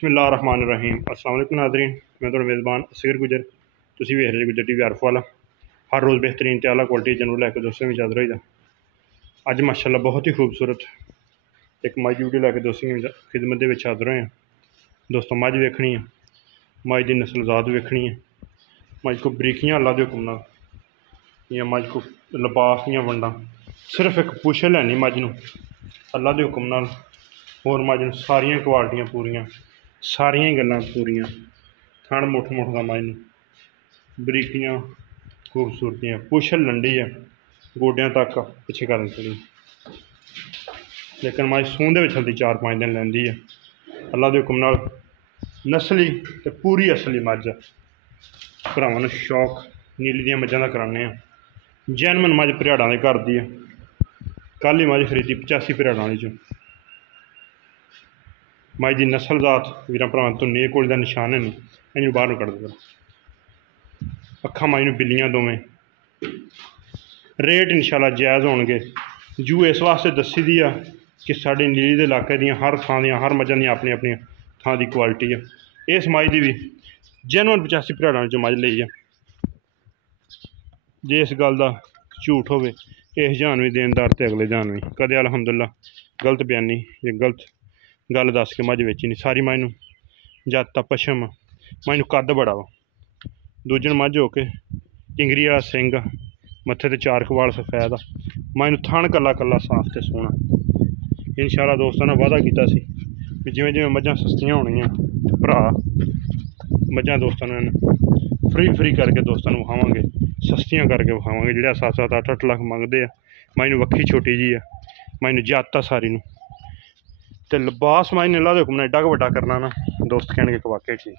बिस्मिल्लाहिर्रहमानिर्रहीम। अस्सलाम वालेकुम नाज़रीन, मैं तो मेज़बान असगर गुजर। तुसीं वेख रहे गुजर टीवी आरफ वाला। हर रोज़ बेहतरीन ते आला क्वालिटी जानवर लैके दोस्तों में हाज़र होईदा। अज माशाअल्लाह बहुत ही खूबसूरत एक मझ वीडियो लैके दोस्तों की खिदमत में हाज़र होए। दोस्तों मझ वेखनी है, मझ की नस्लजात वेखनी है, मझ को बरीकियां अल्लाह के हुक्म नाल या मझ को लिबास दियां वंडां सिर्फ एक पुछ लैनी मझ नूं अल्लाह के हुक्म नाल। होर मझ नूं सारियां क्वालिटियां पूरियां, सारियां गल्लां पूरियां, थण मुठ मुठ का मझ नूं, बरीकियां खूबसूरतियां, पुछ लंडी है गोडियां तक पिछे कर चली, लेकिन मझ सूंह दे विच हल्दी 4-5 दिन लैंदी है। अल्लाह के हुक्म नाल नस्ली ते पूरी असली मझ भरावां नूं शौक नीली दियां मझां दा कराने आ। जैनमन मझ भरियाड़ां दे घर दी है। कल ही मझ खरीदी 85 भरियाड़ां वाली चों। मझ की नस्लजात वीरां भरावां धुन्नी कोल का निशान है, इन्हूं बाहर कढ़ दो। अखां मझ नूं बिल्लियां दोवें। रेट इंशाअल्लाह जायज़ होणगे। जू इस वास्ते दसी दी आ कि साडे नीली दे इलाके दियां हर थां दियां हर मझां दियां अपनी अपनी थां दी क्वालिटी है। इस मझ दी भी जैनवन 85 भरियाड़ां चों मझ लई है। जे इस गल का झूठ होवे इस जहान भी देनदार ते अगले जहान भी। कदे अल्हम्दुलिल्लाह गलत बयानी या गलत गल दस के मझ बेची नहीं। सारी मझ नूं जाता पशम मझ नूं कद बड़ा वा। दूजन मझ हो के टिंगरी वाला सिंग, मत्थे ते 4 कवाल सफैद आ। मझ नूं थण कल्ला कल्ला साफ ते सोहना। इंशाअल्लाह दोस्तों ने वादा किया सी कि जिवें जिवें मझां सस्तियां होणगियां भरा मझां दोस्तों ने फ्री करके दोस्तों नूं विखावांगे, सस्तियां करके विखावांगे। जिहड़े 7-7 8-8 लाख मंगदे आ, मझ नूं वक्खी छोटी जी है, मझ नूं जत आ सारी नूं ते लिबास मझ ने अल्लाह दे हुक्म नाल एड्डा वड्डा करना ना दोस्त कहणगे कि वाकई ठीक।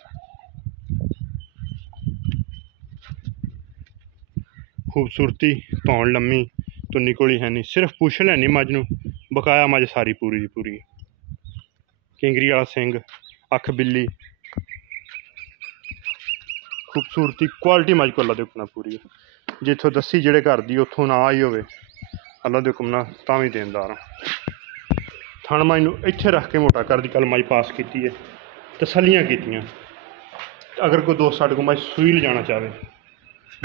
खूबसूरती धौन लम्मी तो निकोली है नहीं, सिर्फ पुछ लैनी मझ नूं, बकाया मझ सारी पूरी दी पूरी। किंगरी वाला सिंग, अख बिल्ली, खूबसूरती क्वालिटी मझ को अल्लाह दे हुक्म नाल पूरी है। जिथों दसी जेड़े घर दी उत्थों ना आई होवे अल्लाह दे हुक्म नाल तां भी देनदार हां। थण मझ नूं इत्थे रख के मोटा कर दी कल मझ पास की है, तसलियां कीतियां। अगर कोई दोस्त साडे को मझ सूई ले जाना चाहे,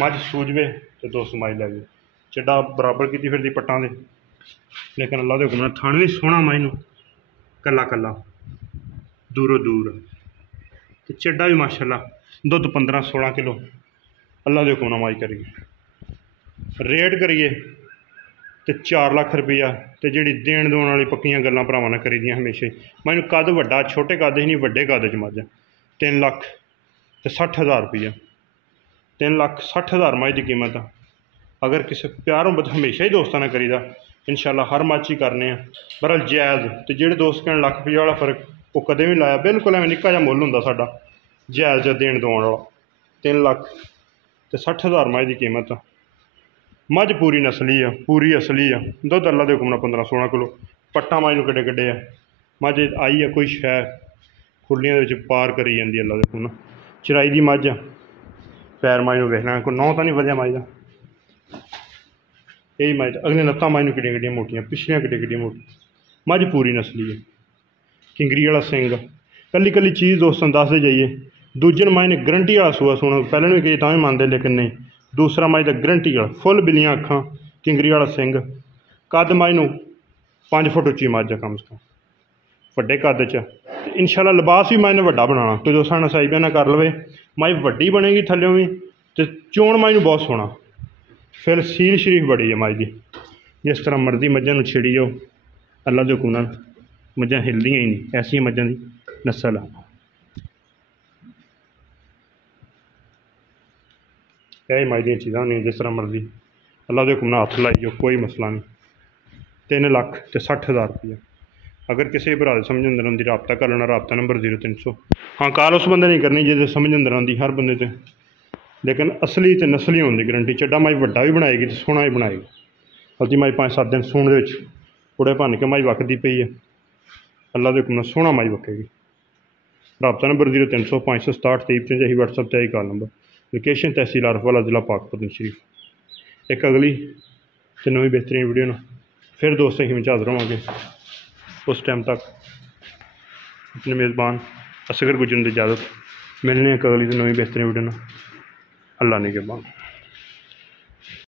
मझ सूझवे तो दोस्त मझ लै जाए। चड्डा बराबर की फिरदी पट्टां दे, लेकिन अल्लाह दे हुक्म नाल थण भी सोहना मझ नूं कल्ला कल्ला दूरों दूर ते चड्डा भी माशाअल्लाह दुध 15-16 किलो अल्लाह दे हुक्म नाल मझ करिए। रेट करिए तो 4 लाख रुपया तो जी देन दोन वाली पक्कियां गल्लां भरावां ने करी दियां हमेशा ही। मैं कद वड्डा छोटे कद ही नहीं वड्डे कद च मझ 3,60,000 रुपया, 3,60,000 मझ की कीमत। अगर किसी प्यार मुहब्बत हमेशा ही दोस्तों ने करीदा इंशाअल्लाह हर मच ही करने बरल जायज़। तो जेडे दोस्त कहने लाख रुपया वाला फर्क वो कदे भी लाया बिल्कुल एवं निक्का जिहा मुल हुंदा साडा जायज़ देन दोन वाला। 3,60,000 मझ की कीमत। मझ पूरी नस्ली है, पूरी असली है। दुध अल्लाह दे हुक्म नाल 15-16 किलो। पट्टा मझ नूं कड्डे कड्डे है। मझ आई है कोई शै खुलियां दे विच पार करी जांदी अल्लाह दे हुक्म नाल। चराई दी मझ पैर मझ नूं वेख लैना कोई नौ तो नहीं वधिया मझ दा। यही मझ अगले लत्तां मझ नूं किड्डियां किड्डियां मोटियां, पिछलियां किड्डियां किड्डियां मोटियां। मझ पूरी नस्ली है। किंगरी वाला सिंग कल्ली कल्ली चीज़ दोस्तों दसदे जाइए। दूजन मझ ने गरंटी वाला सूआ सुना पहले भी कही तां भी मनदे, लेकिन नहीं। दूसरा मझ दा गरंटी वाला फुल बिल्लियां अखां, किंगरी वाला सिंग, कद मझ नूं 5 फुट उच्ची मझ है कम से कम, वड्डे कद च। इंशाअल्लाह लिबास भी मझ ने वड्डा बनाना तो जो साढ़ा साई बयाना कर लवे मझ वड्डी बनेगी थल्लों भी तो चोण मझ नूं बहुत सोहना। फिर सील शरीफ बड़ी है मझ की। जिस तरह मर्जी मझां नूं छेड़ी जाओ अल्लाह दे हुक्म नाल मझां हिलदियां ही नहीं, ऐसियां मझां दी नस्ल है। यही मझ दी चीज़ां होंदियां जिस तरह मर्जी अल्लाह दे हुक्म नाल हत्थ लाई जाओ, कोई मसला नहीं। 3,60,000 रुपया। अगर किसी भरा समझ अंदर आती रबता कर लेना, रबता नंबर 0300। हाँ कॉल उस बंदे नहीं करनी जिसे समझ अंदर आती हर बंदे ते, लेकिन असली तो नस्ली होने की गरंटी। चड्डा मझ वड्डा भी बनाएगी तो सोहना भी बनाएगी। हल्दी मझ 5-7 दिन सूण दे कुड़े भन के मझ वकदी पई है, अल्लाह दे हुक्म नाल सोहना मझ वकेगी। रबता नंबर 0300 567 23 व्हाट्सएप ते कॉल नंबर। लोकेशन तहसील आरफ वाला, जिला पाकपतन शरीफ। एक अगली तो नवी बेहतरीन वीडियो ना फिर दोस्तों ही हाज़र होवांगे। उस टाइम तक अपने मेज़बान असगर गुजरन की इजाज़त। मिलने एक अगली तो नवी बेहतरीन वीडियो ना। अल्लाह ने के बाद।